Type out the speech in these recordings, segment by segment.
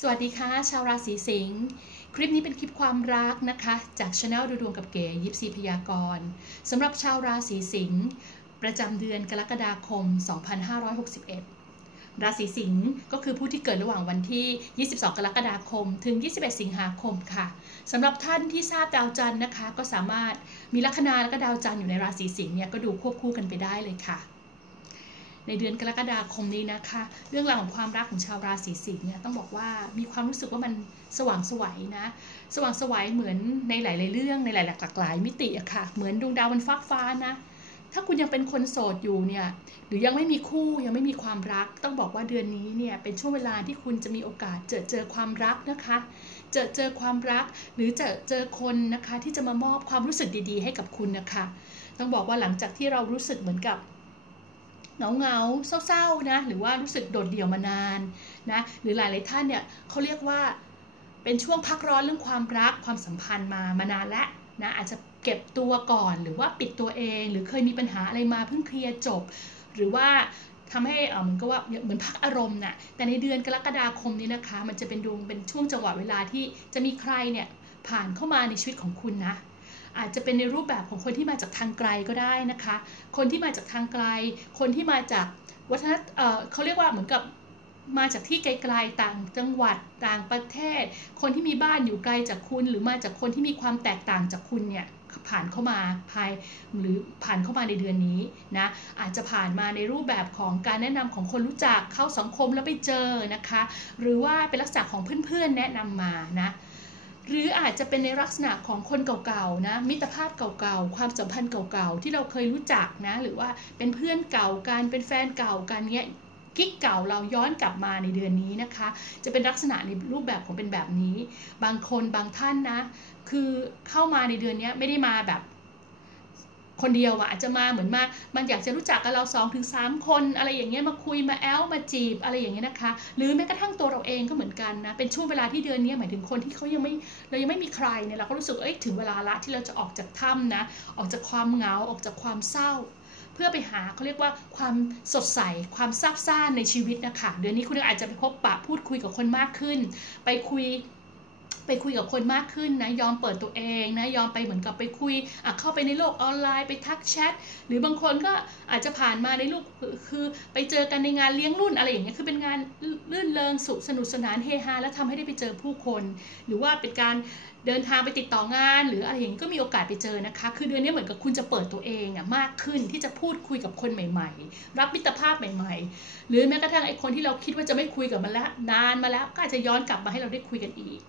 สวัสดีค่ะ ชาวราศีสิงห์คลิปนี้เป็นคลิปความรักนะคะ จากช anel ดูดวงกับเก๋ยิปซีพยากรณ์สำหรับชาวราศีสิงห์ประจำเดือนกรกฎาคม 2561 ราศีสิงห์ก็คือผู้ที่เกิดระหว่างวันที่ 22 กรกฎาคม ถึง 21 สิงหาคมค่ะสำหรับท่านที่ทราบดาวจันทร์นะคะ ก็สามารถมีลัคนาและก็ดาวจันทร์อยู่ในราศีสิงห์เนี่ยก็ดูควบคู่กันไปได้เลยค่ะ ในเดือนกรกฎาคมนี้นะคะ เรื่องราวของความรักของชาวราศีสิงห์เนี่ยต้องบอกว่ามีความรู้สึกว่ามันสว่างสวัยนะสว่างสวัยเหมือนในหลาย ๆ เรื่องในหลายหลากหลายมิติอะค่ะ เหมือนดวงดาวบนฟ้ากฟ้านะถ้าคุณยังเป็นคนโสดอยู่เนี่ยหรือยังไม่มีคู่ยังไม่มีความรัก ต้องบอกว่าเดือนนี้เนี่ยเป็นช่วงเวลาที่คุณจะมีโอกาสเจอเจอความรักนะคะ เจอเจอความรักหรือเจอเจอคนนะคะที่จะมามอบความรู้สึกดี ๆ ให้กับคุณนะคะ ต้องบอกว่าหลังจากที่เรารู้สึกเหมือนกับ เหงาเงาเศร้าๆนะหรือว่ารู้สึกโดดเดี่ยวมานานนะหรือหลายๆท่านเนี่ยเขาเรียกว่าเป็นช่วงพักร้อนเรื่องความรักความสัมพันธ์มามานานแล้วนะอาจจะเก็บตัวก่อนหรือว่าปิดตัวเอง หรือเคยมีปัญหาอะไรมาเพิ่งเคลียร์จบ หรือว่าทำให้เหมือนกับว่าเหมือนพักอารมณ์น่ะแต่ในเดือนกรกฎาคมนี้นะคะ มันจะเป็นดวงเป็นช่วงจังหวะเวลาที่จะมีใครเนี่ยผ่านเข้ามาในชีวิตของคุณนะ อาจจะเป็นในรูปแบบของคนที่มาจากทางไกลก็ได้นะคะ คนที่มาจากทางไกล คนที่มาจากวัฒนเอ่อเขาเรียกว่าเหมือนกับมาจากที่ไกลๆต่างจังหวัดต่างประเทศ คนที่มีบ้านอยู่ไกลจากคุณ หรือมาจากคนที่มีความแตกต่างจากคุณเนี่ยผ่านเข้ามาภายหรือผ่านเข้ามาในเดือนนี้นะอาจจะผ่านมาในรูปแบบของการแนะนำของคนรู้จักเข้าสังคมแล้วไปเจอนะคะ หรือว่าเป็นลักษณะของเพื่อนๆแนะนำมานะ หรืออาจจะเป็นในลักษณะของคนเก่าๆนะมิตรภาพเก่าๆความสัมพันธ์เก่าๆที่เราเคยรู้จักนะหรือว่าเป็นเพื่อนเก่ากันเป็นแฟนเก่ากันเนี้ยกิ๊กเก่าเราย้อนกลับมาในเดือนนี้นะคะ จะเป็นลักษณะในรูปแบบของเป็นแบบนี้ บางคนบางท่านนะ คือเข้ามาในเดือนนี้ไม่ได้มาแบบ คนเดียวอะอาจจะมาเหมือนมา มันอยากจะรู้จักกับเรา2อถึงสคนอะไรอย่างเงี้ยมาคุยมาแอลมาจีบอะไรอย่างเงี้ยนะคะ หรือแม้กระทั่งตัวเราเองก็เหมือนกันนะ เป็นช่วงเวลาที่เดือนนี้หมายถึงคนที่เขายังไม่เรายังไม่มีใครเนี่ยเราก็รู้สึกเอ้ยถึงเวลาละที่เราจะออกจากถ้ำนะ ออกจากความเหงาออกจากความเศร้า เพื่อไปหาเขาเรียกว่าความสดใสความซาบซ่านในชีวิตนะคะเดือนนี้คุณอาจจะไปพบปะพูดคุยกับคนมากขึ้น ไปคุย ไปคุยกับคนมากขึ้นนะยอมเปิดตัวเองนะยอมไปเหมือนกับไปคุยเข้าไปในโลกออนไลน์ไปทักแชทหรือบางคนก็อาจจะผ่านมาในลูกคือไปเจอกันในงานเลี้ยงรุ่นอะไรอย่างเงี้ยคือเป็นงานลื่นเริงสุขสนุกสนานเฮฮาแล้วทำให้ได้ไปเจอผู้คน หรือว่าเป็นการเดินทางไปติดต่องาน หรืออะไรอย่างนี้ก็มีโอกาสไปเจอนะคะ คือเดือนนี้เหมือนกับคุณจะเปิดตัวเองอะมากขึ้นที่จะพูดคุยกับคนใหม่ ๆ รับมิตรภาพใหม่ ๆ หรือแม้กระทั่งไอ้คนที่เราคิดว่าจะไม่คุยกับมันแล้วนานมาแล้วก็อาจจะย้อนกลับมาให้เราได้คุยกันอีก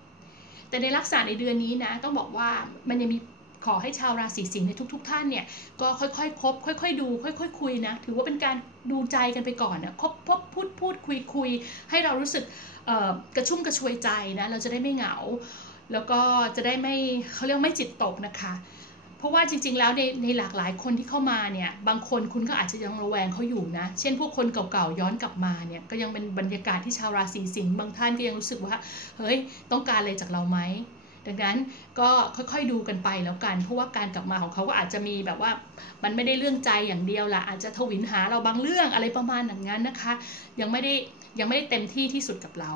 แต่ในลักษณะในเดือนนี้นะต้องบอกว่ามันยังมีขอให้ชาวราศีสิงห์ในทุก ๆ ท่านเนี่ยก็ค่อยๆคบค่อย ๆ ดู ค่อย ๆ คุยนะ ถือว่าเป็นการดูใจกันไปก่อนนะคบพบพูดพูดคุยคุยให้เรารู้สึกกระชุ่มกระชวยใจนะ เราจะได้ไม่เหงา แล้วก็จะได้ไม่เขาเรียกไม่จิตตกนะคะ เพราะว่าจริง ๆ แล้วในในหลากหลายคนที่เข้ามาเนี่ย บางคนคุณก็อาจจะยังระแวงเขาอยู่นะ เช่นพวกคนเก่าๆย้อนกลับมาเนี่ย ก็ยังเป็นบรรยากาศที่ชาวราศีสิงห์บางท่านก็ยังรู้สึกว่า เฮ้ย ต้องการอะไรจากเราไหม ดังนั้นก็ค่อยๆดูกันไปแล้วกัน เพราะว่าการกลับมาของเขาก็อาจจะมีแบบว่า มันไม่ได้เรื่องใจอย่างเดียวละอาจจะทวินหาเราบางเรื่องอะไรประมาณอย่างนั้นนะคะ ยังไม่ได้ยังไม่ได้เต็มที่ที่สุดกับเรา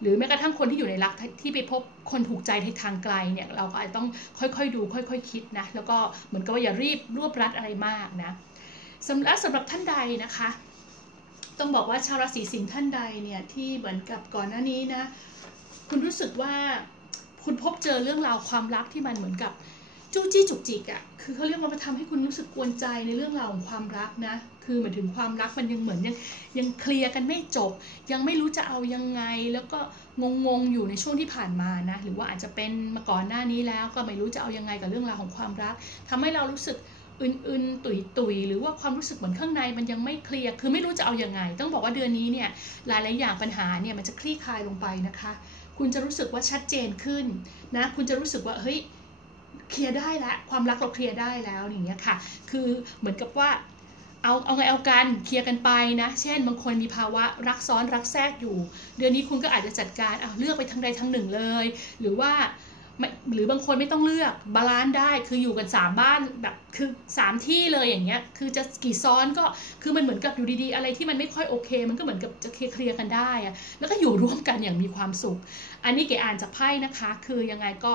หรือแม้กระทั่งคนที่อยู่ในรักที่ไปพบคนถูกใจในทางไกลเนี่ยเราก็อาจจะต้องค่อยๆดู ค่อยๆคคิดนะแล้วก็เหมือนกับว่าอย่ารีบรวบรัดอะไรมากนะสำหรับสำหรับท่านใดนะคะ ต้องบอกว่าชาวราศีสิงห์ท่านใดเนี่ยที่เหมือนกับก่อนหน้านี้นะคุณรู้สึกว่าคุณพบเจอเรื่องราวความรักที่มันเหมือนกับ จู้จี้จุกจิกอะ่ะคือเขาเรียกว่ามันทำให้คุณรู้สึกกวนใจในเรื่องราวของความรักนะ คือเหมือนถึงความรักมันยังเหมือนยังยังเคลียร์กันไม่จบ ยังไม่รู้จะเอายังไง แล้วก็งงๆอยู่ในช่วงที่ผ่านมานะ หรือว่าอาจจะเป็นมาก่อนหน้านี้แล้ว ก็ไม่รู้จะเอายังไงกับเรื่องราวของความรักทำให้เรารู้สึกอื่นๆตุยๆหรือว่าความรู้สึกเหมือนข้างในมันยังไม่เคลียร์ คือไม่รู้จะเอาอยัางไง ต้องบอกว่าเดือนนี้เนี่ยหลายๆอย่างปัญหาเนี่ยมันจะคลี่คลายลงไปนะคะ คุณจะรู้สึกว่าชัดเจนขึ้นนะ คุณจะรู้สึกว่าเฮ้ย เคลียร์ได้แล้วความรักเราเคลียร์ได้แล้วอย่างเงี้ยค่ะ คือเหมือนกับว่าเอาเอาไงเอากันเคลียร์กันไปนะ เช่น บางคนมีภาวะรักซ้อนรักแทรกอยู่ เดือนนี้คุณก็อาจจะจัดการเอาเลือกไปทางใดทางหนึ่งเลย หรือว่าหรือบางคนไม่ต้องเลือกบาลานซ์ได้คืออยู่กันสามบ้านแบบคือสามที่เลยอย่างเงี้ยคือจะกี่ซ้อนก็คือมันเหมือนกับอยู่ดีๆ อะไรที่มันไม่ค่อยโอเค มันก็เหมือนกับจะเคลียร์กันได้อะแล้วก็อยู่ร่วมกันอย่างมีความสุข อันนี้เก๋อ่านจากไพ่นะคะ คือยังไงก็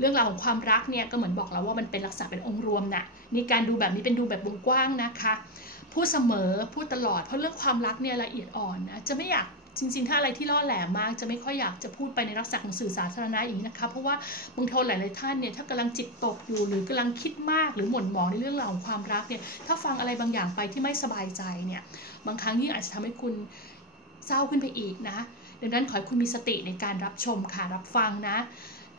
เรื่องราวของความรักเนี่ยก็เหมือนบอกแล้วว่ามันเป็นลักษณะเป็นองค์รวมนะนี่การดูแบบนี้เป็นดูแบบวงกว้างนะคะ พูดเสมอพูดตลอดเพราะเรื่องความรักเนี่ยละเอียดอ่อนนะจะไม่อยากจริงๆ ถ้าอะไรที่ล่อแหลมมากจะไม่ค่อยอยากจะพูดไปในลักษณะของสื่อสาธารณะอย่างนี้นะคะ เพราะว่าบางทีหลายๆท่านเนี่ยถ้ากำลังจิตตกอยู่หรือกำลังคิดมากหรือหม่นหมองในเรื่องราวของความรักเนี่ยถ้าฟังอะไรบางอย่างไปที่ไม่สบายใจเนี่ยบางครั้งยิ่งอาจจะทำให้คุณเศร้าขึ้นไปอีกนะดังนั้นขอให้คุณมีสติในการรับชมค่ะรับฟังนะ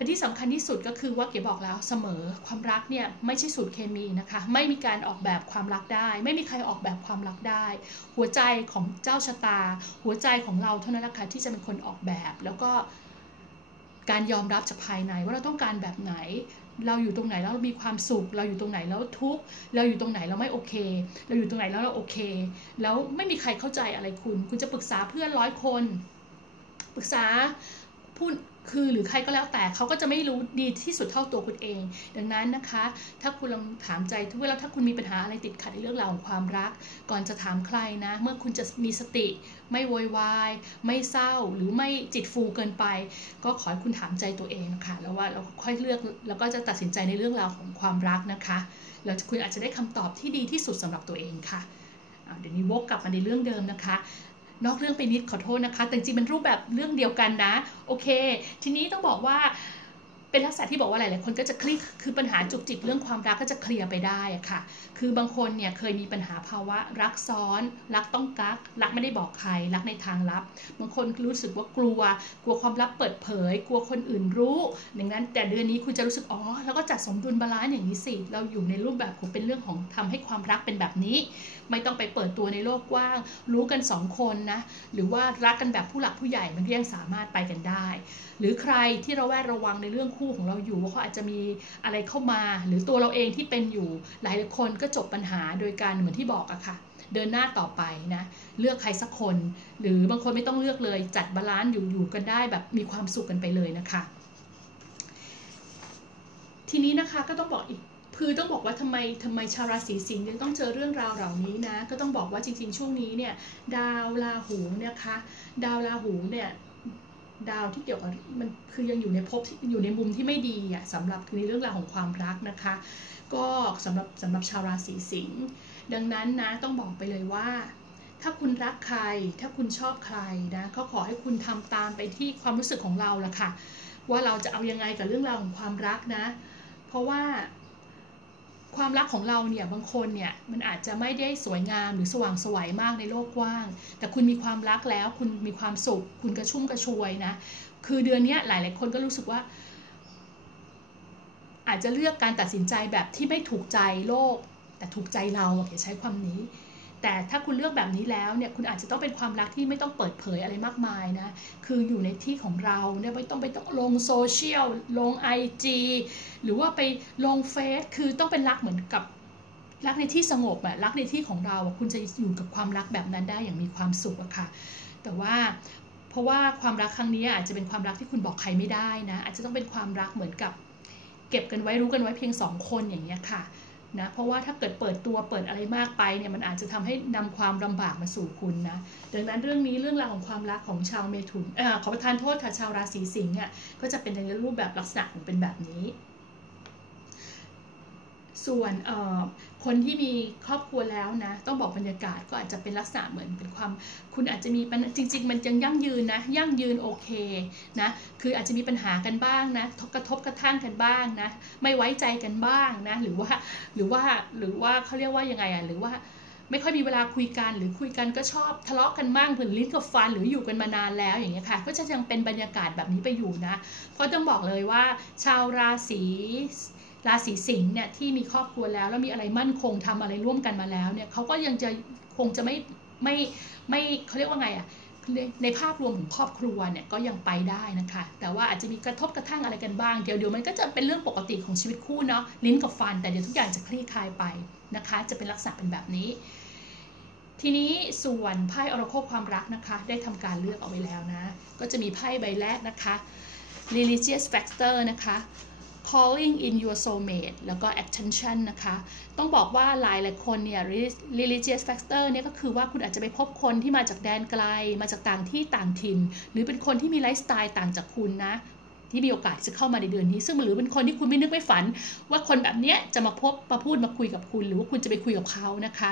และที่สำคัญที่สุดก็คือว่าเก๋บอกแล้วเสมอความรักเนี่ยไม่ใช่สูตรเคมีนะคะ ไม่มีการออกแบบความรักได้ ไม่มีใครออกแบบความรักได้ หัวใจของเจ้าชะตา หัวใจของเราเท่านั้นแหละค่ะที่จะเป็นคนออกแบบ แล้วก็การยอมรับจากภายในว่าเราต้องการแบบไหน เราอยู่ตรงไหนแล้วเรามีความสุข เราอยู่ตรงไหนแล้วทุกข์เราอยู่ตรงไหนเราไม่โอเค เราอยู่ตรงไหนแล้วเราโอเค แล้วไม่มีใครเข้าใจอะไรคุณ คุณจะปรึกษาเพื่อนร้อยคน ปรึกษา ผู้คือหรือใครก็แล้วแต่เขาก็จะไม่รู้ดีที่สุดเท่าตัวคุณเอง ดังนั้นนะคะ ถ้าคุณลองถามใจทุกเวลาถ้าคุณมีปัญหาอะไรติดขัดในเรื่องราวของความรัก ก่อนจะถามใครนะ เมื่อคุณจะมีสติ ไม่โวยวาย ไม่เศร้าหรือไม่จิตฟูเกินไป ก็ขอให้คุณถามใจตัวเองนะคะแล้วว่าเราค่อยเลือกแล้วก็จะตัดสินใจในเรื่องราวของความรักนะคะแล้วคุณอาจจะได้คำตอบที่ดีที่สุดสำหรับตัวเองค่ะเดี๋ยวนี้วกกลับมาในเรื่องเดิมนะคะ นอกเรื่องไปนิดขอโทษนะคะ แต่จริงเป็นรูปแบบเรื่องเดียวกันนะ โอเค ทีนี้ต้องบอกว่า เป็นลักษณะที่บอกว่าหลาย ๆ คนก็จะคลี่คือปัญหาจุกจิกเรื่องความรักก็จะเคลียร์ไปได้อะค่ะ คือบางคนเนี่ยเคยมีปัญหาภาวะรักซ้อน รักต้องกัก รักไม่ได้บอกใคร รักในทางลับ บางคนรู้สึกว่ากลัว กลัวความลับเปิดเผย กลัวคนอื่นรู้ ดังนั้น แต่เดือนนี้คุณจะรู้สึก อ๋อ แล้วก็จัดสมดุลบาลานซ์อย่างนี้สิ เราอยู่ในรูปแบบของเป็นเรื่องของทำให้ความรักเป็นแบบนี้ ไม่ต้องไปเปิดตัวในโลกกว้าง รู้กันสองคนนะ หรือว่ารักกันแบบผู้หลักผู้ใหญ่มันก็ยังสามารถไปกันได้ หรือใครที่เราแวดระวังในเรื่องคู่ของเราอยู่ว่าเขาอาจจะมีอะไรเข้ามา หรือตัวเราเองที่เป็นอยู่หลายคนก็จบปัญหาโดยการเหมือนที่บอกอะค่ะ เดินหน้าต่อไปนะเลือกใครสักคน หรือบางคนไม่ต้องเลือกเลยจัดบาลานซ์อยู่อยู่กันได้แบบมีความสุขกันไปเลยนะคะ ทีนี้นะคะก็ต้องบอกอีกคือต้องบอกว่าทำไมทำไมชาวราศีสิงห์ยังต้องเจอเรื่องราวเหล่านี้นะ ก็ต้องบอกว่าจริงๆ ช่วงนี้เนี่ย ดาวราหูนะคะ ดาวราหูเนี่ย ดาวที่เกี่ยวกับมันคือยังอยู่ในภพอยู่ในมุมที่ไม่ดีอะสำหรับในเรื่องราวของความรักนะคะ ก็สำหรับสำหรับชาวราศีสิงห์ดังนั้นนะต้องบอกไปเลยว่า ถ้าคุณรักใคร ถ้าคุณชอบใครนะเขาขอให้คุณทำตามไปที่ความรู้สึกของเราละค่ะ ว่าเราจะเอายังไงกับเรื่องราวของความรักนะ เพราะว่า ความรักของเราเนี่ยบางคนเนี่ยมันอาจจะไม่ได้สวยงามหรือสว่างสวยมากในโลกกว้าง แต่คุณมีความรักแล้วคุณมีความสุข คุณกระชุ่มกระชวยนะ คือเดือนนี้หลายๆคนก็รู้สึกว่า อาจจะเลือกการตัดสินใจแบบที่ไม่ถูกใจโลก แต่ถูกใจเราอย่าใช้ความนี้ แต่ถ้าคุณเลือกแบบนี้แล้วเนี่ยคุณอาจจะต้องเป็นความรักที่ไม่ต้องเปิดเผยอะไรมากมายนะ คืออยู่ในที่ของเราเนี่ยไม่ต้องไปต้องลงโซเชียลลง IG หรือว่าไปลงเฟซคือต้องเป็นรักเหมือนกับรักในที่สงบอะรักในที่ของเราคุณจะอยู่กับความรักแบบนั้นได้อย่างมีความสุขอะค่ะ แต่ว่าเพราะว่าความรักครั้งนี้อาจจะเป็นความรักที่คุณบอกใครไม่ได้นะ อาจจะต้องเป็นความรักเหมือนกับ เก็บกันไว้รู้กันไว้เพียงสองคนอย่างเงี้ยค่ะ นะเพราะว่าถ้าเกิดเปิดตัวเปิดอะไรมากไปเนี่ยมันอาจจะทำให้นำความลำบากมาสู่คุณนะดังนั้นเรื่องนี้เรื่องราวของความรักของชาวเมถุนอขอประทานโทษค่ะชาวราศีสิงห์อะก็จะเป็นในรูปแบบลักษณะของเป็นแบบนี้ ส่วน คนที่มีครอบครัวแล้วนะต้องบอกบรรยากาศก็อาจจะเป็นลักษณะเหมือนเป็นความ คุณอาจจะมีจริง ๆ มันยังยั่งยืนนะยั่งยืนโอเคนะคืออาจจะมีปัญหากันบ้างนะกระทบกระทั่งกันบ้างนะไม่ไว้ใจกันบ้างนะหรือว่าหรือว่าหรือว่าเขาเรียกว่ายังไงอะหรือว่าไม่ค่อยมีเวลาคุยกันหรือคุยกันก็ชอบทะเลาะกันบ้างเผื่อลิ้นกับฟันหรืออยู่กันมานานแล้วอย่างเงี้ยค่ะ ก็จะยังเป็นบรรยากาศแบบนี้ไปอยู่นะ เพราะต้องบอกเลยว่า ชาวราศี ราศีสิงห์เนี่ยที่มีครอบครัวแล้ว แล้วมีอะไรมั่นคงทำอะไรร่วมกันมาแล้วเนี่ยเขาก็ยังจะคงจะไม่ไม่ไม่เขาเรียกว่าไงอะในภาพรวมของครอบครัวเนี่ยก็ยังไปได้นะคะ แต่ว่าอาจจะมีกระทบกระทั่งอะไรกันบ้างเดี๋ยวเดี๋ยวมันก็จะเป็นเรื่องปกติของชีวิตคู่เนาะลิ้นกับฟัน แต่เดี๋ยวทุกอย่างจะคลี่คลายไปนะคะ จะเป็นลักษณะเป็นแบบนี้ ทีนี้ส่วนไพ่อรโคความรักนะคะ ได้ทำการเลือกเอาไว้แล้วนะ ก็จะมีไพ่ใบแรกนะคะ religious factor นะคะ calling in your soulmate แล้วก็ attention นะคะ ต้องบอกว่าหลายหลายคนเนี่ย religious factor เนี่ยก็คือว่าคุณอาจจะไปพบคนที่มาจากแดนไกล มาจากต่างที่ต่างถิ่น หรือเป็นคนที่มีไลฟ์สไตล์ต่างจากคุณนะ ที่มีโอกาสจะเข้ามาในเดือนนี้ ซึ่งหรือเป็นคนที่คุณไม่นึกไม่ฝัน ว่าคนแบบนี้จะมาพบมาพูดมาคุยกับคุณ หรือว่าคุณจะไปคุยกับเขานะคะ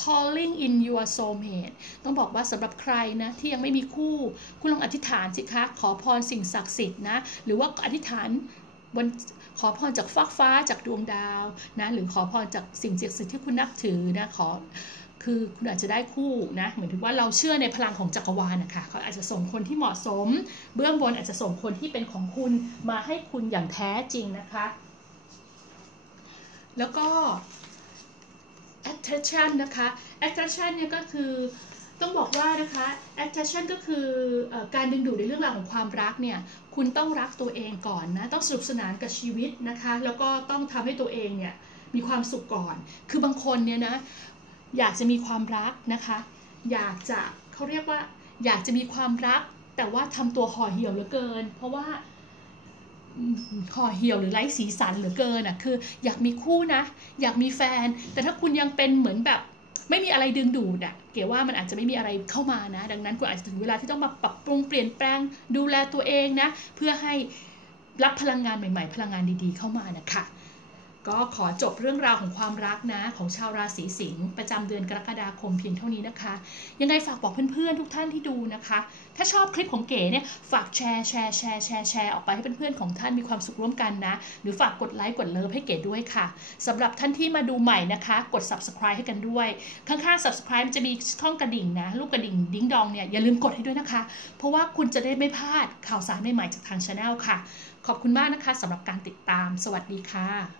calling in your soulmate ต้องบอกว่าสำหรับใครนะที่ยังไม่มีคู่ คุณลองอธิษฐานสิคะขอพรสิ่งศักดิ์สิทธิ์นะ หรือว่าอธิษฐาน บนขอพรจากฟากฟ้าจากดวงดาวนะหรือขอพรจากสิ่งศักดิ์สิทธิ์ที่คุณนับถือนะขอคือคุณอาจจะได้คู่นะเหมือนถึงว่าเราเชื่อในพลังของจักรวาลนะคะเขาอาจจะส่งคนที่เหมาะสม เบื้องบนอาจจะส่งคนที่เป็นของคุณมาให้คุณอย่างแท้จริงนะคะ แล้วก็ attraction นะคะ attraction เนี่ยก็คือ ต้องบอกว่านะคะ attraction ก็คืออการดึงดูดในเรื่องราวของความรักเนี่ย คุณต้องรักตัวเองก่อนนะ ต้องสนุกสนานกับชีวิตนะคะ แล้วก็ต้องทำให้ตัวเองเนี่ยมีความสุขก่อน คือบางคนเนี่ยนะ อยากจะมีความรักนะคะ อยากจะเขาเรียกว่า อยากจะมีความรัก แต่ว่าทำตัวห่อเหี่ยวเหลือเกิน เพราะว่าห่อเหี่ยวหรือไร้สีสันเหลือเกินอะ คือ อยากมีคู่นะ อยากมีแฟน แต่ถ้าคุณยังเป็นเหมือนแบบ ไม่มีอะไรดึงดูดอะเก๋ว่ามันอาจจะไม่มีอะไรเข้ามานะ ดังนั้นคุณอาจจะถึงเวลาที่ต้องมาปรับปรุงเปลี่ยนแปลงดูแลตัวเองนะ เพื่อให้รับพลังงานใหม่ ๆ พลังงานดีๆ เข้ามานะคะ ก็ขอจบเรื่องราวของความรักนะของชาวราศีสิงห์ประจำเดือนกรกฎาคมเพียงเท่านี้นะคะ ยังไงฝากบอกเพื่อนๆทุกท่านที่ดูนะคะ ถ้าชอบคลิปของเก๋เนี่ยฝากแชร์แชร์แชร์แชร์แชร์ออกไปให้เพื่อนๆของท่านมีความสุขร่วมกันนะ หรือฝากกดไลค์กดเลิฟให้เก๋ด้วยค่ะสำหรับท่านที่มาดูใหม่นะคะ กด subscribe ให้กันด้วย ข้างๆ subscribe มันจะมีช่องกระดิ่งนะรูปกระดิ่งดิ้งดองเนี่ยอย่าลืมกดให้ด้วยนะคะ เพราะว่าคุณจะได้ไม่พลาดข่าวสารใหม่ๆจากทางช anel ค่ะ ขอบคุณมากนะคะสำหรับการติดตาม สวัสดีค่ะ